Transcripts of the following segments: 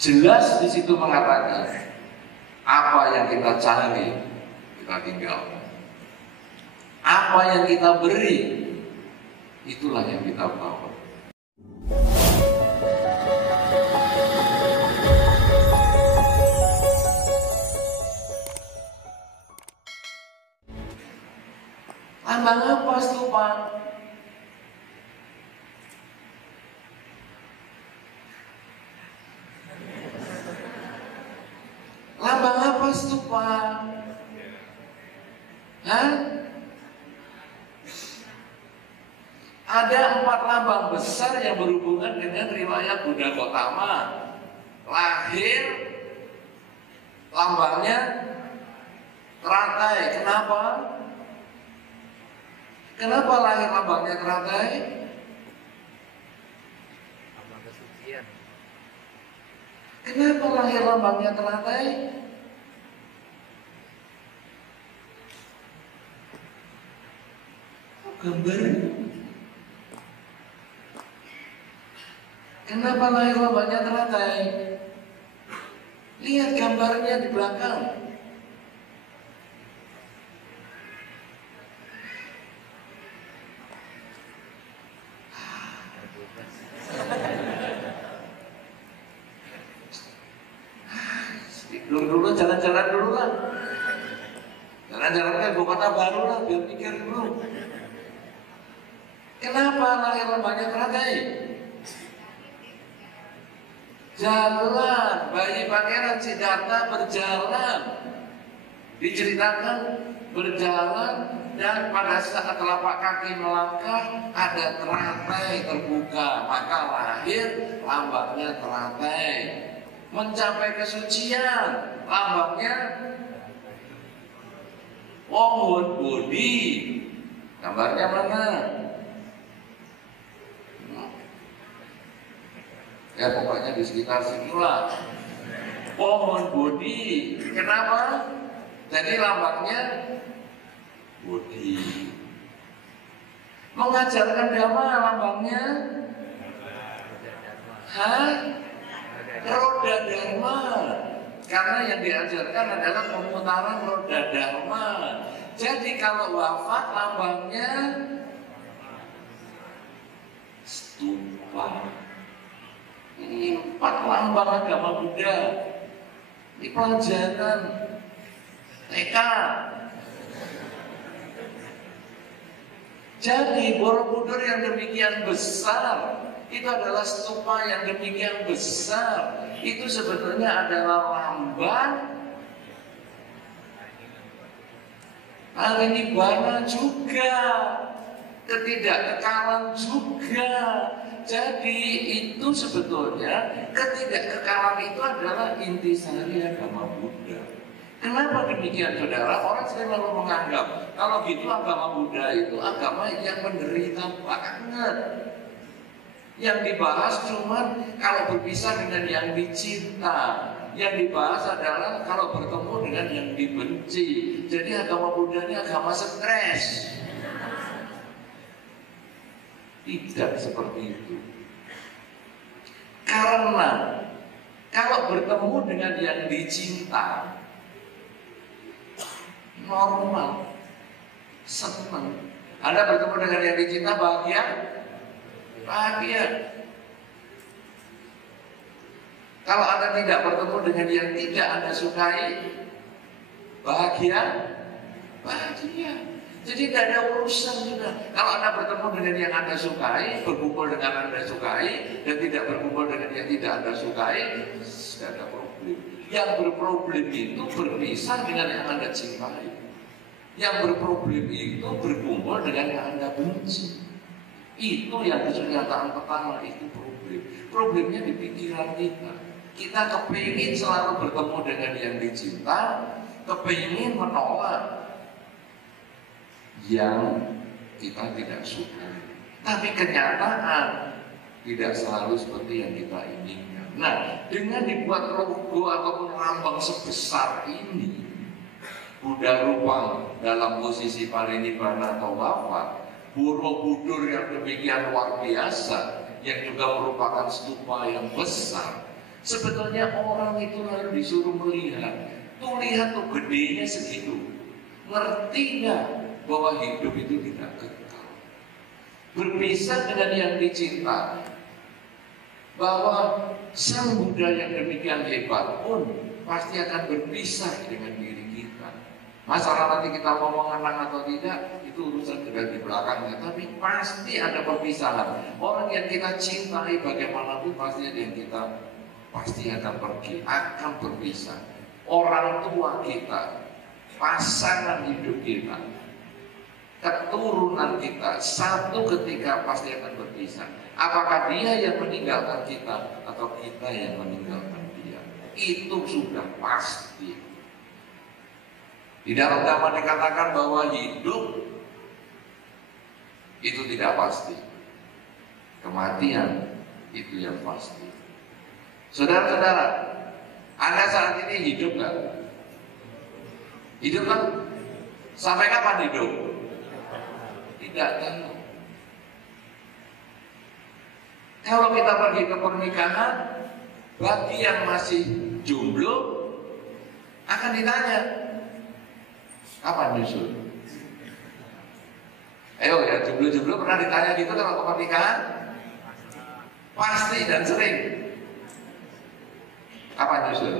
Jelas di situ mengatakan apa yang kita cari kita tinggalkan, apa yang kita beri itulah yang kita bawa. Lambang apa stupa? Lambang apa stupa? Hah? Ada 4 lambang besar yang berhubungan dengan riwayat Buddha Gautama. Lahir, lambangnya teratai. Kenapa? Kenapa lahir lambangnya teratai? Lambang kesucian. Kenapa lahir lambangnya teratai? Gambar. Kenapa lahir lambangnya teratai? Lihat gambarnya di belakang. Dulu jalan-jalan dulu lah. Jalan-jalan ke ibu kota baru lah, biar pikir dulu. Kenapa lahir lambangnya teratai? Jalan, bayi Pangeran Siddhartha berjalan. Diceritakan berjalan dan pada saat telapak kaki melangkah ada teratai terbuka, maka lahir lambangnya teratai. Mencapai kesucian, lambangnya pohon Bodhi. Gambarnya mana? Ya pokoknya di sekitar situlah. Pohon Bodhi. Kenapa? Jadi lambangnya Bodhi. Mengajarkan dhamma lambangnya? Hah? Roda Dharma. Karena yang diajarkan adalah pemutaran roda Dharma. Jadi kalau wafat lambangnya stupa. Ini 4 lambang agama Buddha. Ini pelajaran TK. Jadi Borobudur yang demikian besar itu adalah stupa yang demikian besar. Itu sebetulnya adalah lambang Parinibbana juga, ketidakkekalan juga. Jadi itu sebetulnya ketidakkekalan itu adalah intisari agama Buddha. Kenapa demikian saudara? Orang selalu menganggap kalau gitu agama Buddha itu agama yang menderita banget. Yang dibahas cuma kalau berpisah dengan yang dicinta. Yang dibahas adalah kalau bertemu dengan yang dibenci. Jadi agama Buddha ini agama stres. Tidak seperti itu. Karena kalau bertemu dengan yang dicinta, normal, senang. Anda bertemu dengan yang dicinta bahagia? Bahagia. Kalau Anda tidak bertemu dengan yang tidak Anda sukai, bahagia? Bahagia. Jadi tidak ada urusan juga. Kalau Anda bertemu dengan yang Anda sukai, berkumpul dengan Anda sukai, dan tidak berkumpul dengan yang tidak Anda sukai, tidak ada problem. Yang berproblem itu berpisah dengan yang Anda cintai. Yang berproblem itu berkumpul dengan yang Anda benci. Itu yang kenyataan pertama, itu problem. Problemnya di pikiran kita. Kita kepingin selalu bertemu dengan yang dicinta, kepingin menolak yang kita tidak suka. Tapi kenyataan tidak selalu seperti yang kita inginkan. Nah, dengan dibuat logo ataupun lambang sebesar ini, Buddha Rupang dalam posisi parinibbana atau wafat, Borobudur yang demikian luar biasa, yang juga merupakan stupa yang besar, Sebetulnya orang itu lalu disuruh melihat. Tuh lihat tuh gedenya segitu. Ngerti nggak bahwa hidup itu tidak kekal? Berpisah dengan yang dicinta. Bahwa sang Buddha yang demikian hebat pun pasti akan berpisah dengan diri kita. Masalah nanti kita mau mengenang atau tidak, itu urusan sudah di belakangnya. Tapi pasti ada perpisahan. Orang yang kita cintai bagaimanapun pasti ada yang kita pasti akan pergi, akan berpisah. Orang tua kita, pasangan hidup kita, keturunan kita, satu ketika pasti akan berpisah. Apakah dia yang meninggalkan kita atau kita yang meninggalkan dia? Itu sudah pasti. Di dalam Dhamma dikatakan bahwa hidup itu tidak pasti. Kematian itu yang pasti. Saudara-saudara, Anda saat ini hidup nggak? Hidup kan? Sampai kapan hidup? Tidak tahu. Kalau kita pergi ke pernikahan, bagi yang masih jomblo akan ditanya, kapan nyusul? Ayo ya, jomblo-jomblo pernah ditanya gitu kalau ke pernikahan? Pasti dan sering. Kapan nyusul?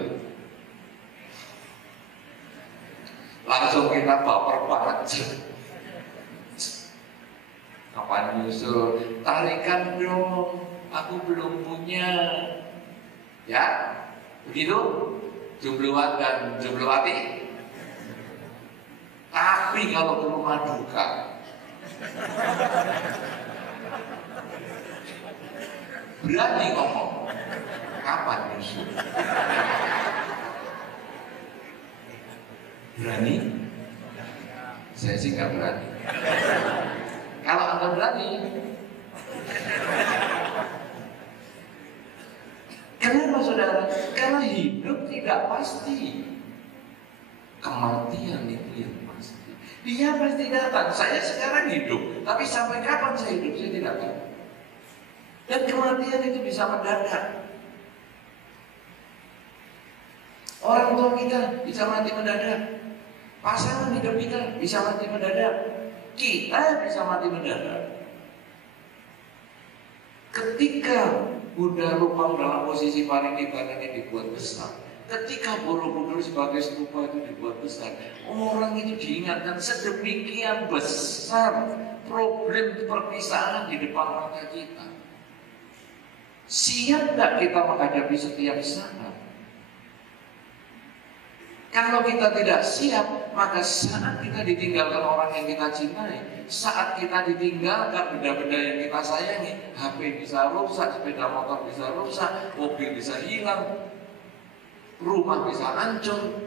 Langsung kita baper banget. Kapan nyusul? Tarikan dong, aku belum punya. Ya, begitu? Jombloan dan jomblowati. Tapi kalau ke rumah duka, berani ngomong, kapan nyusul? Berani? Saya sih nggak berani. Kalau Anda berani, kenapa saudara? Karena hidup tidak pasti. Kematian itu yang pasti. Dia pasti datang. Saya sekarang hidup, tapi sampai kapan saya hidup saya tidak tahu. Dan kematian itu bisa mendadak. Orang tua kita bisa mati mendadak. Pasangan hidup kita bisa mati mendadak. Kita bisa mati mendadak. Ketika Buddha Rupang dalam posisi parinibbana ini dibuat besar, ketika Borobudur sebagai stupa itu dibuat besar, orang itu diingatkan sedemikian besar problem perpisahan di depan mata kita. Siap nggak kita menghadapi setiap saat? Kalau kita tidak siap, maka saat kita ditinggalkan orang yang kita cintai, saat kita ditinggalkan benda-benda yang kita sayangi, HP bisa rusak, sepeda motor bisa rusak, mobil bisa hilang, rumah bisa hancur.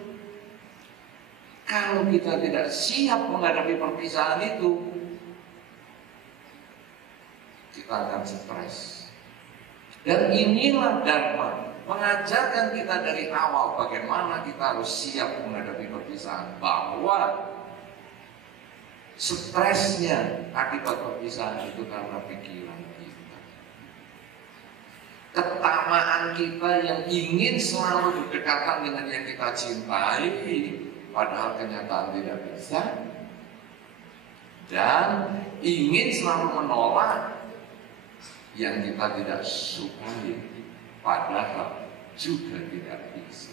Kalau kita tidak siap menghadapi perpisahan itu, kita akan stres. Dan inilah Dharma mengajarkan kita dari awal bagaimana kita harus siap menghadapi perpisahan, bahwa stresnya akibat perpisahan itu karena pikiran kita, ketamaan kita yang ingin selalu berdekatan dengan yang kita cintai, padahal kenyataan tidak bisa, dan ingin selalu menolak yang kita tidak sukai, padahal juga tidak bisa.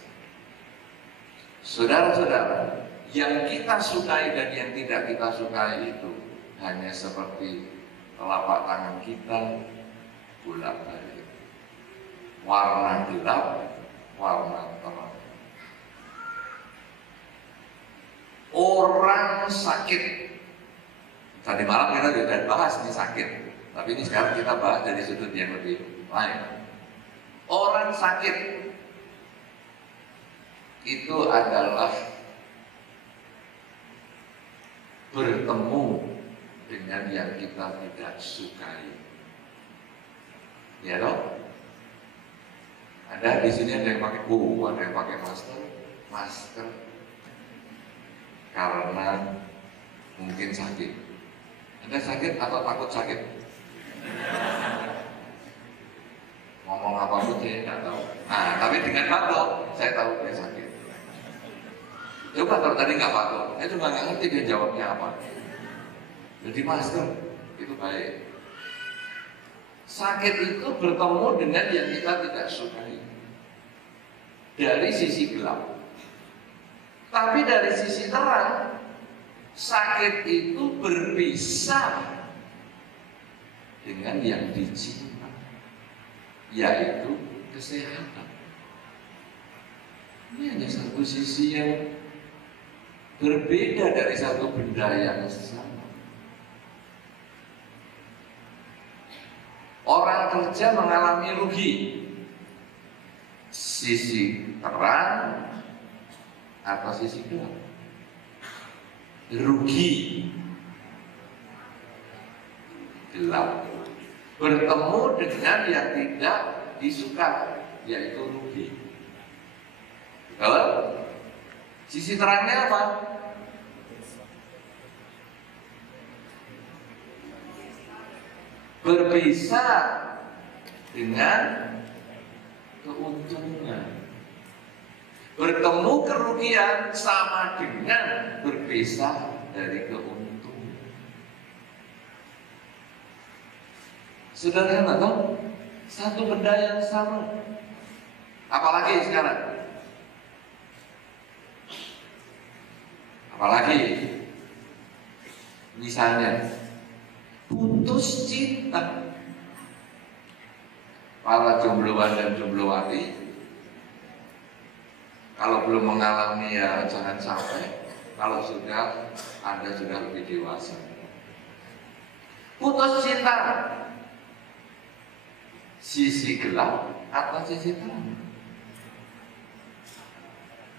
Saudara-saudara, yang kita sukai dan yang tidak kita sukai itu hanya seperti telapak tangan kita bolak-balik, warna gelap, warna terang. Orang sakit, tadi malam kita sudah bahas nih sakit, tapi ini sekarang kita bahas dari sudut yang lebih lain. Orang sakit itu adalah bertemu dengan yang kita tidak sukai. Ya dong? Ada di sini ada yang pakai ada yang pakai masker karena mungkin sakit. Anda sakit atau takut sakit? ngomong apapun saya nggak tahu. Nah, tapi dengan patuh saya tahu dia sakit. Coba kalau tadi nggak patuh, saya juga nggak ngerti dia jawabnya apa. Jadi masker itu baik. Sakit itu bertemu dengan yang kita tidak sukai dari sisi gelap. Tapi dari sisi terang, sakit itu berpisah dengan yang dicinta, yaitu kesehatan. Ini hanya satu sisi yang berbeda dari satu benda yang sama. Orang kerja mengalami rugi, sisi terang atau sisi gelap. Rugi gelap bertemu dengan yang tidak disukai, yaitu rugi. Betul? Sisi terangnya apa? Berpisah dengan keuntungan. Bertemu kerugian sama dengan berpisah dari keuntungan. Sederhana toh? Satu benda yang sama. Apalagi sekarang? Apalagi misalnya putus cinta. Para jombloan dan jomblowati, kalau belum mengalami ya jangan sampai. Kalau sudah, Anda sudah lebih dewasa. Putus cinta, sisi gelap atau sisi terang?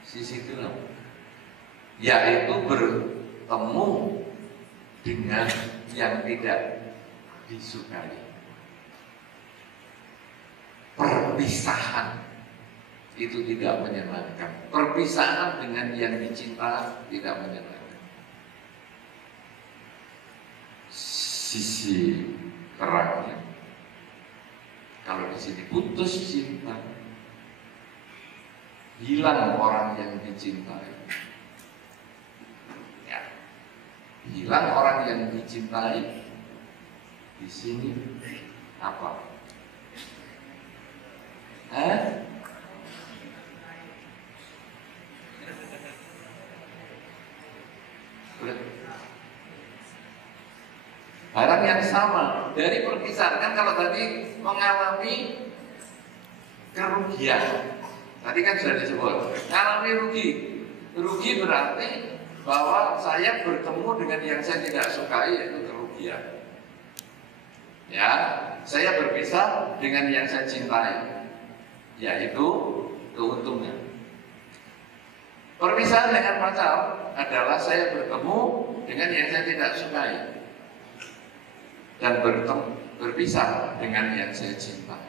Sisi gelap, yaitu bertemu dengan yang tidak disukai. Perpisahan itu tidak menyenangkan. Perpisahan dengan yang dicinta tidak menyenangkan. Sisi terangnya, kalau di sini putus cinta, hilang orang yang dicintai. Ya. Hilang orang yang dicintai. Di sini apa? Barang yang sama dari perpisahan. Kan kalau tadi mengalami kerugian, tadi kan sudah disebut mengalami rugi. Rugi berarti bahwa saya bertemu dengan yang saya tidak sukai, yaitu kerugian. Ya, saya berpisah dengan yang saya cintai, yaitu keuntungan. Perpisahan dengan pacar adalah saya bertemu dengan yang saya tidak sukai dan berpisah dengan yang saya cintai.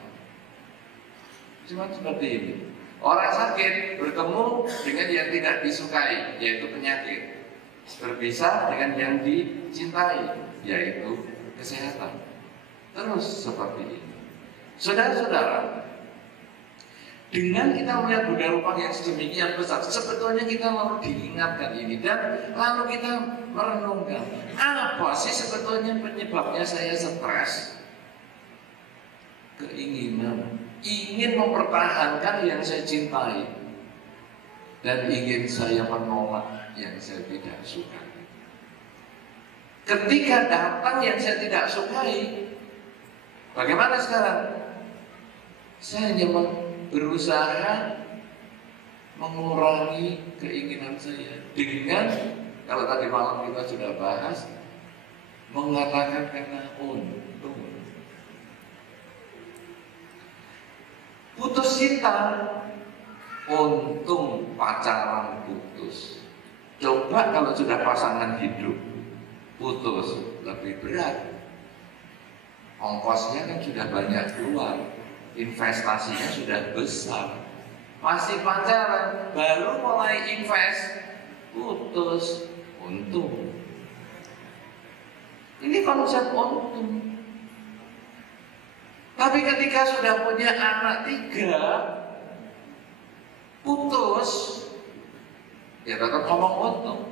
Cuma seperti ini. Orang sakit bertemu dengan yang tidak disukai, yaitu penyakit. Berpisah dengan yang dicintai, yaitu kesehatan. Terus seperti ini. Saudara-saudara, dengan kita melihat budaya rupa yang sedemikian besar, sebetulnya kita lalu diingatkan ini dan lalu kita merenungkan, apa sih sebetulnya penyebabnya saya stres? Keinginan, ingin mempertahankan yang saya cintai dan ingin saya menolak yang saya tidak sukai. Ketika datang yang saya tidak sukai, bagaimana sekarang? Saya hanya berusaha mengurangi keinginan saya dengan, kalau tadi malam kita sudah bahas, mengatakan karena untung. Putus cinta, untung pacaran putus. Coba kalau sudah pasangan hidup putus, lebih berat. Ongkosnya kan sudah banyak keluar, investasinya sudah besar. Masih pacaran, baru mulai invest, putus, untung. Ini konsep untung. Tapi ketika sudah punya anak 3, putus, ya tetap ngomong untung.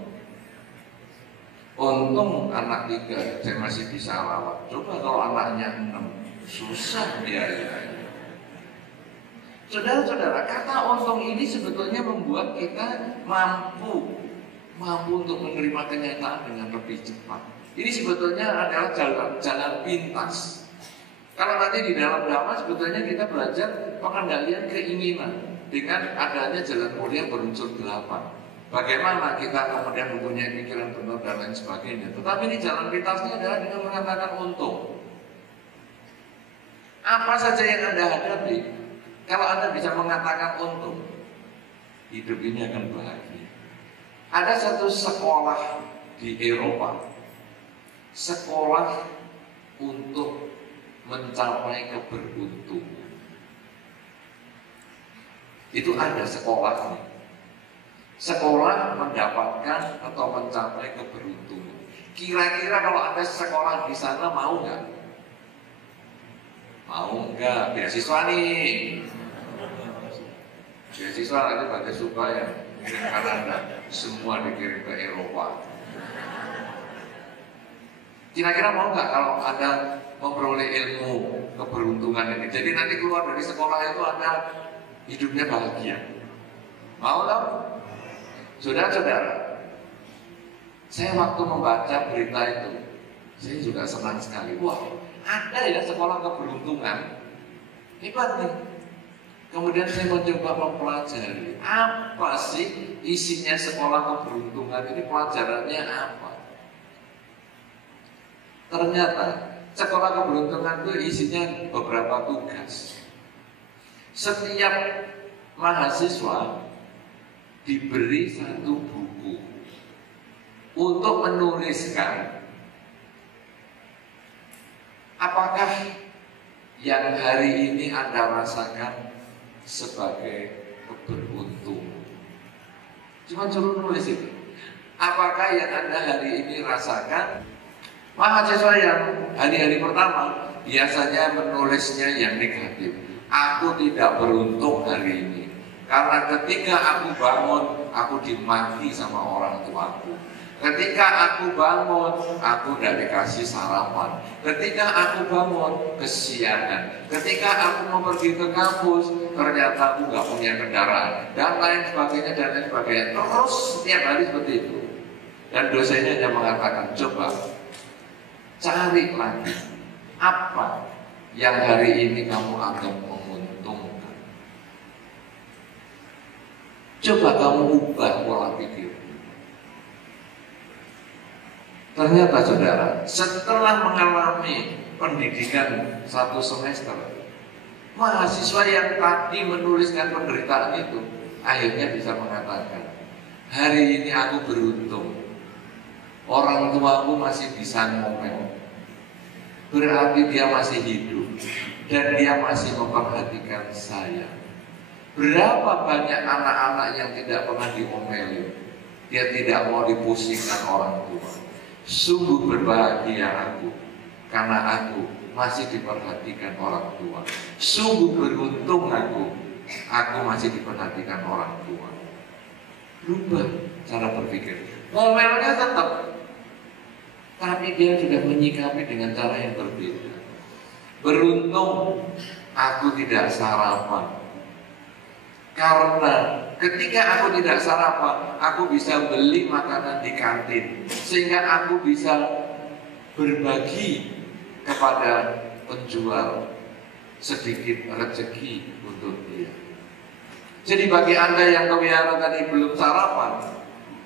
Untung anak 3 saya masih bisa rawat. Coba kalau anaknya 6, susah biayanya. Saudara-saudara, kata untung ini sebetulnya membuat kita mampu untuk menerima kenyataan dengan lebih cepat. Ini sebetulnya adalah jalan pintas. Kalau nanti di dalam drama sebetulnya kita belajar pengendalian keinginan dengan adanya jalan mulia berunsur 8. Bagaimana kita kemudian mempunyai pikiran benar dan lain sebagainya. Tetapi ini jalan pintasnya adalah dengan mengatakan untung. Apa saja yang Anda hadapi, kalau Anda bisa mengatakan untung, hidup ini akan bahagia. Ada satu sekolah di Eropa, sekolah untuk mencapai keberuntungan. Itu ada sekolahnya. Sekolah mendapatkan atau mencapai keberuntungan. Kira-kira kalau Anda sekolah di sana mau nggak? Mau nggak? Beasiswa nih. Beasiswa nanti pada suka ya. Karena Anda semua dikirim ke Eropa. Kira-kira mau nggak kalau Anda memperoleh ilmu keberuntungan ini? Jadi nanti keluar dari sekolah itu Anda hidupnya bahagia. Mau nggak? Saudara-saudara, saya waktu membaca berita itu, saya juga senang sekali. Wah, ada ya sekolah keberuntungan. Hebat nih. Kemudian saya mencoba mempelajari, apa sih isinya sekolah keberuntungan ini, pelajarannya apa? Ternyata sekolah keberuntungan itu isinya beberapa tugas. Setiap mahasiswa diberi satu buku untuk menuliskan apakah yang hari ini Anda rasakan sebagai keberuntungan. Cuma suruh nulis itu. Apakah yang Anda hari ini rasakan? Mahasiswa yang hari-hari pertama biasanya menulisnya yang negatif. Aku tidak beruntung hari ini. Karena ketika aku bangun, aku dimaki sama orang tuaku. Ketika aku bangun, aku tidak dikasih sarapan. Ketika aku bangun, kesiangan. Ketika aku mau pergi ke kampus, ternyata aku nggak punya kendaraan. Dan lain sebagainya, dan lain sebagainya. Terus setiap hari seperti itu. Dan dosennya hanya mengatakan, coba cari lagi apa yang hari ini kamu anggap menguntungkan. Coba kamu ubah pola pikir. Ternyata saudara, setelah mengalami pendidikan 1 semester, mahasiswa yang tadi menuliskan penderitaan itu akhirnya bisa mengatakan, hari ini aku beruntung. Orang tuaku masih bisa ngomel. Berarti dia masih hidup dan dia masih memperhatikan saya. Berapa banyak anak-anak yang tidak pernah diomelin, dia tidak mau dipusingkan orang tua. Sungguh berbahagia aku, karena aku masih diperhatikan orang tua. Sungguh beruntung aku masih diperhatikan orang tua. Rubah cara berpikir. Ngomelnya tetap, tapi dia sudah menyikapi dengan cara yang berbeda. Beruntung aku tidak sarapan. Karena ketika aku tidak sarapan, aku bisa beli makanan di kantin, sehingga aku bisa berbagi kepada penjual sedikit rezeki untuk dia. Jadi bagi Anda yang kewihara tadi belum sarapan,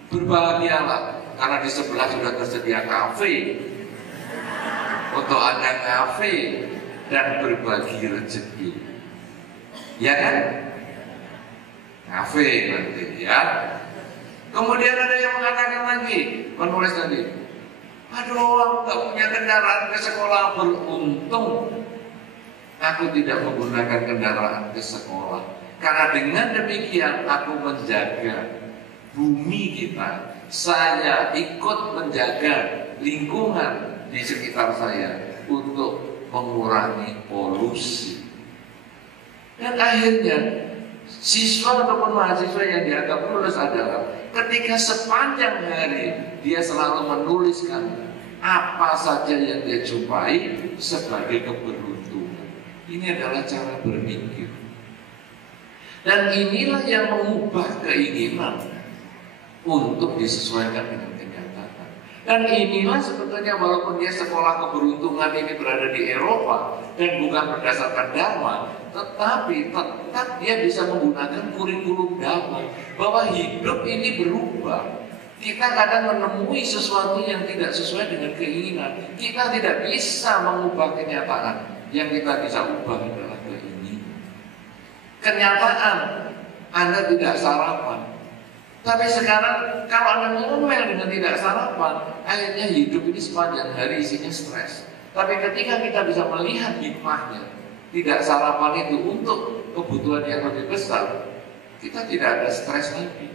berbahagialah, karena di sebelah sudah tersedia kafe untuk Anda kafe dan berbagi rezeki. Ya kan? Kafe nanti ya. Kemudian ada yang mengatakan lagi, menulis tadi, aduh aku gak punya kendaraan ke sekolah. Beruntung aku tidak menggunakan kendaraan ke sekolah, karena dengan demikian aku menjaga bumi kita. Saya ikut menjaga lingkungan di sekitar saya untuk mengurangi polusi. Dan akhirnya siswa ataupun mahasiswa yang dianggap lulus adalah ketika sepanjang hari dia selalu menuliskan apa saja yang dia jumpai sebagai keberuntungan. Ini adalah cara berpikir. Dan inilah yang mengubah keinginan untuk disesuaikan dengan kenyataan. Dan inilah sebetulnya walaupun dia sekolah keberuntungan ini berada di Eropa dan bukan berdasarkan dharma, tetapi tetap dia bisa menggunakan kurikulum dharma bahwa hidup ini berubah. Kita kadang menemui sesuatu yang tidak sesuai dengan keinginan. Kita tidak bisa mengubah kenyataan. Yang kita bisa ubah adalah keinginan. Kenyataan Anda tidak sarapan, tapi sekarang kalau Anda ngomel dengan tidak sarapan, akhirnya hidup ini sepanjang hari isinya stres. Tapi ketika kita bisa melihat hikmahnya, tidak sarapan itu untuk kebutuhan yang lebih besar, kita tidak ada stres lagi.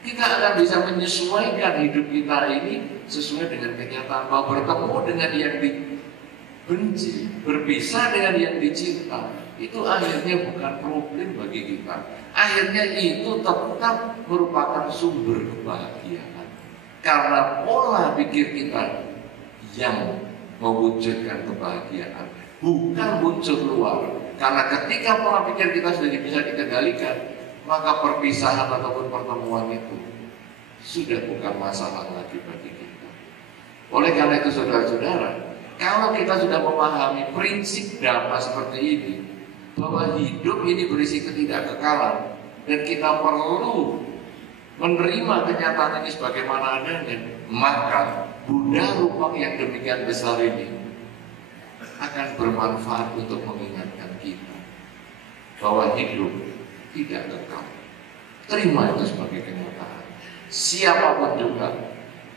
Kita akan bisa menyesuaikan hidup kita ini sesuai dengan kenyataan bahwa bertemu dengan yang dibenci, berpisah dengan yang dicinta, itu akhirnya bukan problem bagi kita. Akhirnya itu tetap merupakan sumber kebahagiaan. Karena pola pikir kita yang mewujudkan kebahagiaan, bukan muncul luar. Karena ketika pola pikir kita sudah bisa dikendalikan, maka perpisahan ataupun pertemuan itu sudah bukan masalah lagi bagi kita. Oleh karena itu saudara-saudara, kalau kita sudah memahami prinsip dhamma seperti ini, bahwa hidup ini berisi ketidakkekalan dan kita perlu menerima kenyataan ini sebagaimana adanya, maka Buddha Rupa yang demikian besar ini akan bermanfaat untuk mengingatkan kita bahwa hidup tidak kekal. Terima itu sebagai kenyataan. Siapapun juga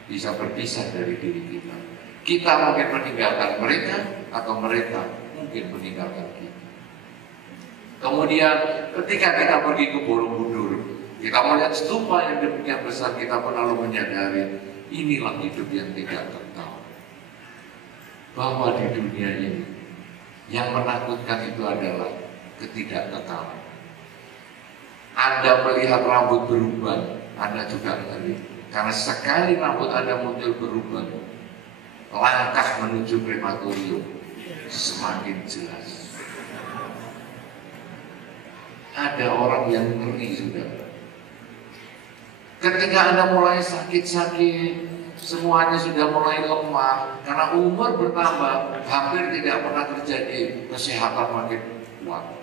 bisa berpisah dari diri kita. Kita mungkin meninggalkan mereka atau mereka mungkin meninggalkan kita. Kemudian ketika kita pergi ke Borobudur, kita melihat stupa yang demikian besar, kita pun lalu menyadari inilah hidup yang tidak kekal. Bahwa di dunia ini yang menakutkan itu adalah ketidakkekalan. Anda melihat rambut berubah, Anda juga ngeri. Karena sekali rambut Anda muncul berubah, langkah menuju krematorium semakin jelas. Ada orang yang ngeri, saudara. Ketika Anda mulai sakit-sakit, semuanya sudah mulai lemah, karena umur bertambah, hampir tidak pernah terjadi kesehatan makin kuat.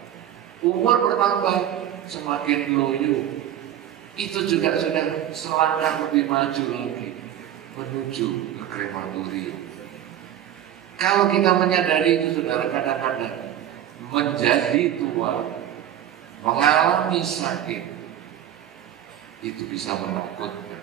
Umur bertambah, semakin loyo, itu juga sudah selangkah lebih maju lagi menuju ke krematorium. Kalau kita menyadari itu, saudara, kadang-kadang menjadi tua, mengalami sakit, itu bisa menakutkan.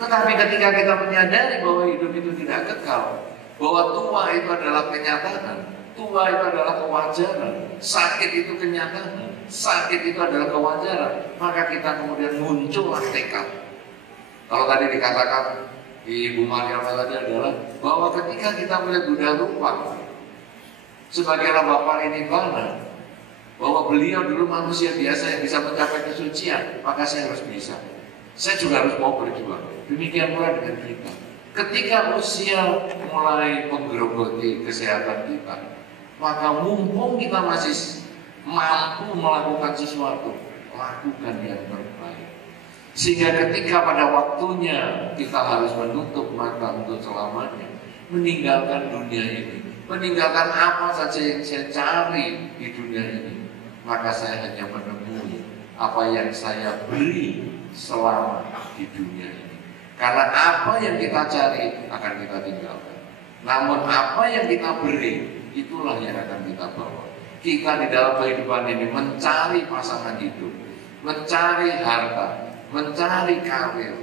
Tetapi ketika kita menyadari bahwa hidup itu tidak kekal, bahwa tua itu adalah kenyataan, tua itu adalah kewajaran, sakit itu kenyataan, sakit itu adalah kewajaran, maka kita kemudian muncullah tekad. Kalau tadi dikatakan di Ibu Maria tadi adalah bahwa ketika kita melihat Buddha Rupa sebagai Bapa Nibbana, bahwa beliau dulu manusia biasa yang bisa mencapai kesucian, maka saya harus bisa. Saya juga harus mau berjuang. Demikian pula dengan kita. Ketika usia mulai menggerogoti kesehatan kita, maka mumpung kita masih mampu melakukan sesuatu, lakukan yang terbaik. Sehingga ketika pada waktunya kita harus menutup mata untuk selamanya, meninggalkan dunia ini, meninggalkan apa saja yang saya cari di dunia ini, maka saya hanya menemui apa yang saya beri selama di dunia ini. Karena apa yang kita cari akan kita tinggalkan. Namun apa yang kita beri, itulah yang akan kita bawa. Kita di dalam kehidupan ini mencari pasangan hidup, mencari harta, mencari karir.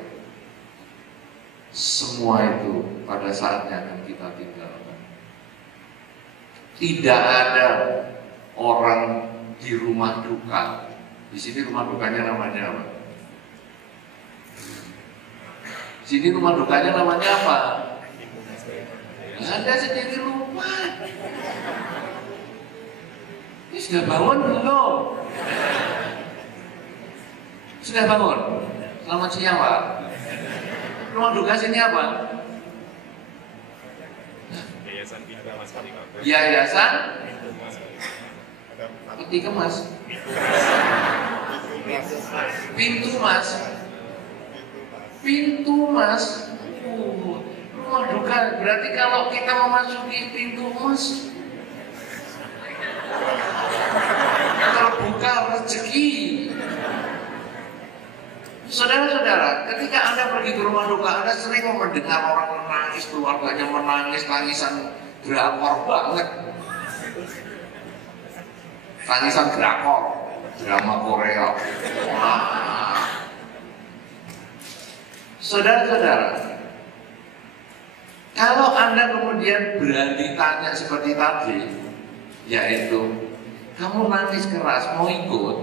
Semua itu pada saatnya akan kita tinggalkan. Tidak ada orang di rumah duka. Di sini rumah dukanya namanya apa? Di sini rumah dukanya namanya apa? Anda sendiri lupa. cepat. Ini sudah bangun belum? Sudah bangun. Selamat siang, Pak. Rumah duka sini apa? Yayasan Pintu Mas Kali. Yayasan Peti Kemas. Pintu Mas. Pintu Mas. Rumah duka. Berarti kalau kita memasuki pintu emas, terbuka rezeki. Saudara-saudara, ketika Anda pergi ke rumah duka, Anda sering mendengar orang menangis, keluarganya menangis, tangisan drakor banget. Tangisan drakor, drama Korea. Wah. Saudara-saudara, kalau Anda kemudian berani tanya seperti tadi, yaitu, kamu nangis keras, mau ikut?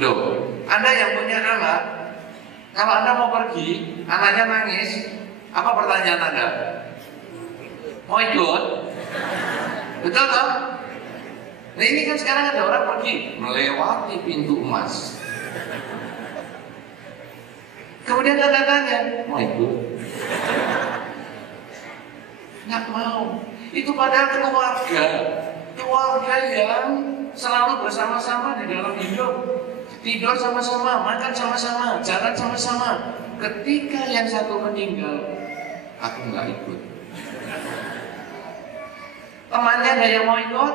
Loh, Anda yang punya anak, kalau Anda mau pergi, anaknya nangis, apa pertanyaan Anda? Mau ikut? Betul toh? Nah ini kan sekarang ada orang pergi melewati pintu emas. Kemudian Anda tanya, mau ikut? Nggak mau. Itu padahal keluarga yang selalu bersama-sama di dalam hidup. Tidur sama-sama, makan sama-sama, jalan sama-sama. Ketika yang satu meninggal, aku nggak ikut. Temannya ada yang mau ikut?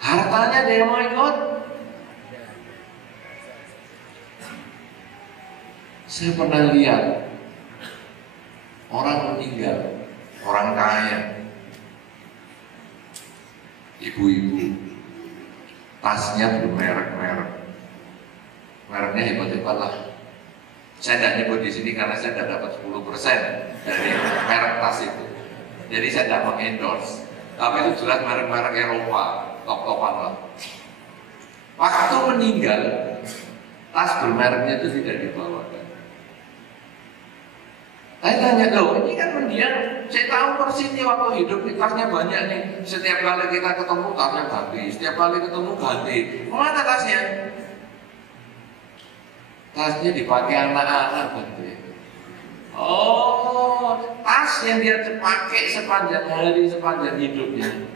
Hartanya ada yang mau ikut? Saya pernah lihat orang meninggal, orang kaya, ibu-ibu, tasnya bermerek-merek, mereknya hebat-hebat lah. Saya tidak nyebut di sini karena saya tidak dapat 10% dari merek tas itu. Jadi saya tidak mengendorse. Tapi itu jelas merek-merek Eropa, top-topan lah. Waktu meninggal, tas bermereknya itu tidak dibawakan. Saya tanya, loh ini kan mendiang, saya tahu persisnya waktu hidup tasnya banyak nih. Setiap kali kita ketemu tasnya ganti, setiap kali ketemu ganti. Mana tasnya? Tasnya dipakai anak-anak ganti. Oh, tas yang dia pakai sepanjang hari, sepanjang hidupnya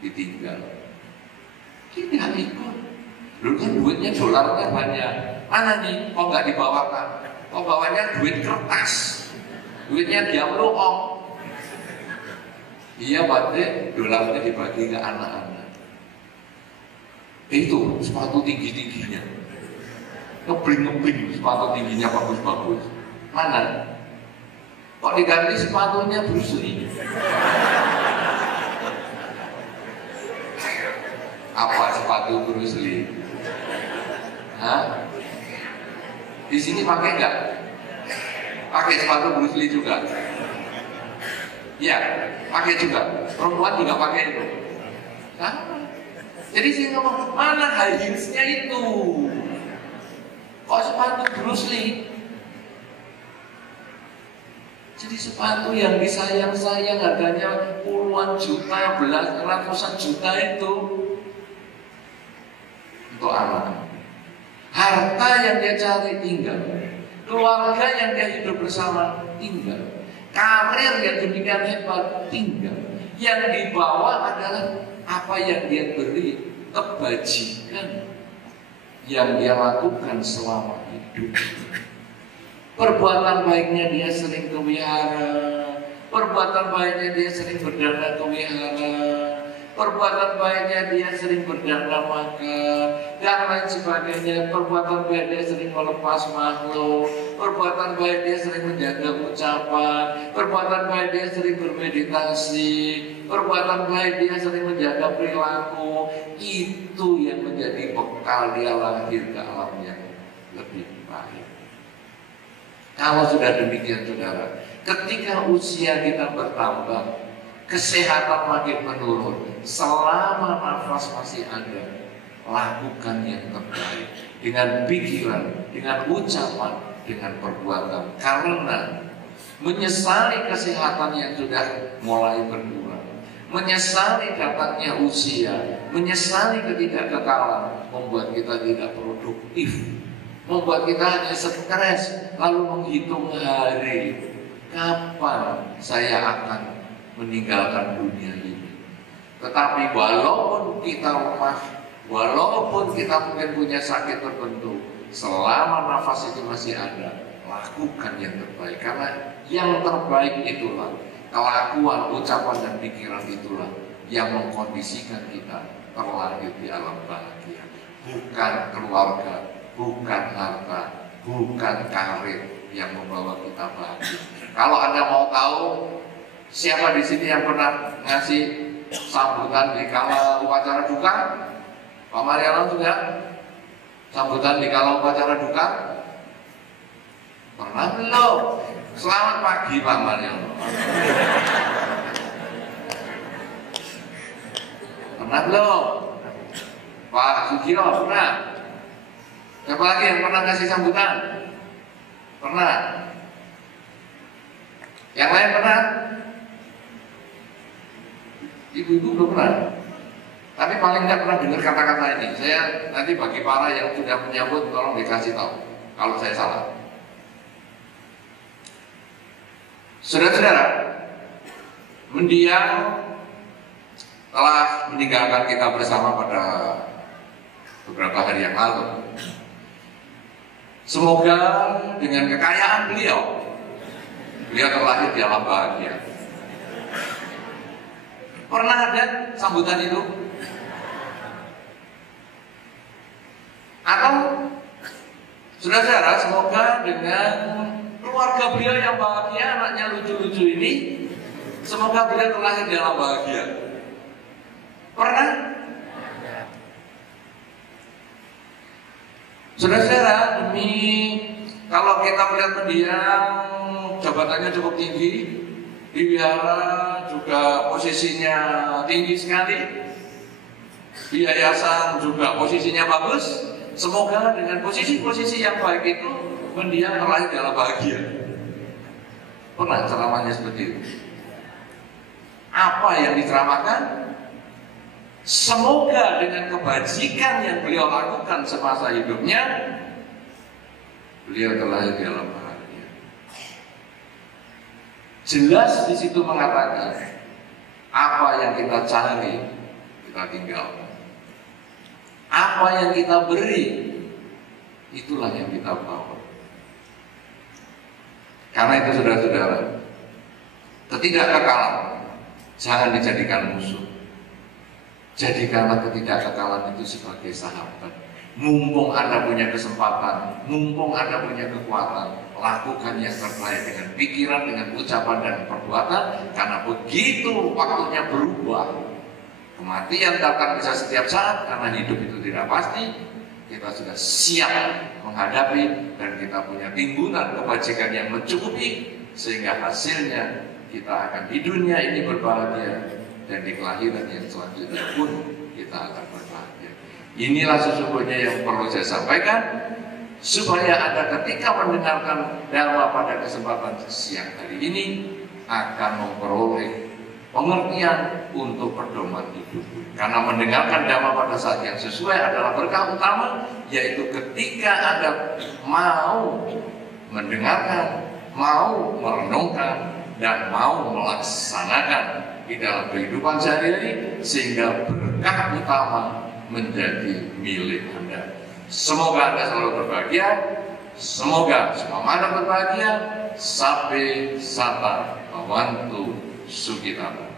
ditinggal. Kita nggak ikut. Dulu kan duitnya dolarnya banyak. Mana nih? Kok nggak dibawakan? Kok bawanya duit kertas? Duitnya diamloong. Iya berarti dolarnya dibagi ke anak-anak. Itu sepatu tinggi-tingginya, ngebling-ngebling sepatu tingginya bagus-bagus. Mana? Kok diganti sepatunya Bruce Lee? Apa sepatu Bruce Lee? Hah? Di sini pakai nggak? Pakai sepatu Bruce Lee juga? Ya, pakai juga. Perempuan juga pakai itu. Nah, jadi saya ngomong, mana high heels-nya itu? Kok sepatu Bruce Lee? Jadi sepatu yang disayang-sayang harganya puluhan juta, ratusan juta itu untuk anak. Harta yang dia cari tinggal. Keluarga yang dia hidup bersama tinggal, karir yang demikian hebat tinggal. Yang dibawa adalah apa yang dia beri, kebajikan yang dia lakukan selama hidup. Perbuatan baiknya dia sering ke wihara, perbuatan baiknya dia sering berdana ke wihara, perbuatan baiknya dia sering berdana makan, dan lain sebagainya. Perbuatan baik dia sering melepas makhluk, perbuatan baik dia sering menjaga ucapan, perbuatan baik dia sering bermeditasi, perbuatan baik dia sering menjaga perilaku. Itu yang menjadi bekal dia lahir ke alam yang lebih baik. Kalau sudah demikian saudara, ketika usia kita bertambah, kesehatan makin menurun, selama nafas masih ada, lakukan yang terbaik dengan pikiran, dengan ucapan, dengan perbuatan. Karena menyesali kesehatan yang sudah mulai berkurang, menyesali datangnya usia, menyesali ketidakkekalan, membuat kita tidak produktif, membuat kita hanya stres, lalu menghitung hari, kapan saya akan meninggalkan dunia ini. Tetapi walaupun kita lemah, walaupun kita mungkin punya sakit tertentu, selama nafas itu masih ada, lakukan yang terbaik. Karena yang terbaik itulah kelakuan, ucapan, dan pikiran itulah yang mengkondisikan kita terlahir di alam bahagia. Bukan keluarga, bukan harta, bukan karir yang membawa kita bahagia. Kalau Anda mau tahu siapa di sini yang pernah ngasih sambutan di kala upacara duka? Pak Mariano juga sambutan di kala upacara duka? Pernah belum? Selamat pagi Pak Mariano. Pernah belum? Pak Sugio pernah? Siapa lagi yang pernah ngasih sambutan? Pernah? Yang lain pernah? Ibu-ibu belum pernah? Tapi paling tidak pernah dengar kata-kata ini. Saya nanti bagi para yang sudah menyambut, tolong dikasih tahu kalau saya salah. Saudara-saudara, mendiang telah meninggalkan kita bersama pada beberapa hari yang lalu. Semoga dengan kekayaan beliau terlahir di alam bahagia. Pernah ada sambutan itu? Atau saudara-saudara, semoga dengan keluarga beliau yang bahagia, anaknya lucu-lucu ini, semoga beliau terlahir di alam bahagia. Pernah? Saudara-saudara, demi kalau kita melihat mendiang jabatannya cukup tinggi, di wihara juga posisinya tinggi sekali, di yayasan juga posisinya bagus. Semoga dengan posisi-posisi yang baik itu mendiang terlahir dalam bahagia. Pernah ceramahnya seperti itu? Apa yang diceramahkan? Semoga dengan kebajikan yang beliau lakukan semasa hidupnya, beliau terlahir dalam bahagia. Jelas di situ mengatakan apa yang kita cari kita tinggalkan, apa yang kita beri itulah yang kita bawa. Karena itu saudara-saudara, ketidakkekalan jangan dijadikan musuh. Jadikanlah ketidakkekalan itu sebagai sahabat. Mumpung Anda punya kesempatan, mumpung Anda punya kekuatan, lakukan yang terbaik dengan pikiran, dengan ucapan, dan perbuatan. Karena begitu waktunya berubah, kematian datang bisa setiap saat. Karena hidup itu tidak pasti, kita sudah siap menghadapi, dan kita punya timbunan kebajikan yang mencukupi, sehingga hasilnya kita akan di dunia ini berbahagia, dan di kelahiran yang selanjutnya pun kita akan berbahagia. Inilah sesungguhnya yang perlu saya sampaikan, supaya Anda ketika mendengarkan dhamma pada kesempatan siang hari ini akan memperoleh pengertian untuk pedoman hidup. Karena mendengarkan dhamma pada saat yang sesuai adalah berkah utama, yaitu ketika Anda mau mendengarkan, mau merenungkan, dan mau melaksanakan di dalam kehidupan sehari-hari, sehingga berkah utama menjadi milik Anda. Semoga Anda selalu berbahagia, semoga semua Anda berbahagia. Sabbe Sata Bhavantu Sukhita.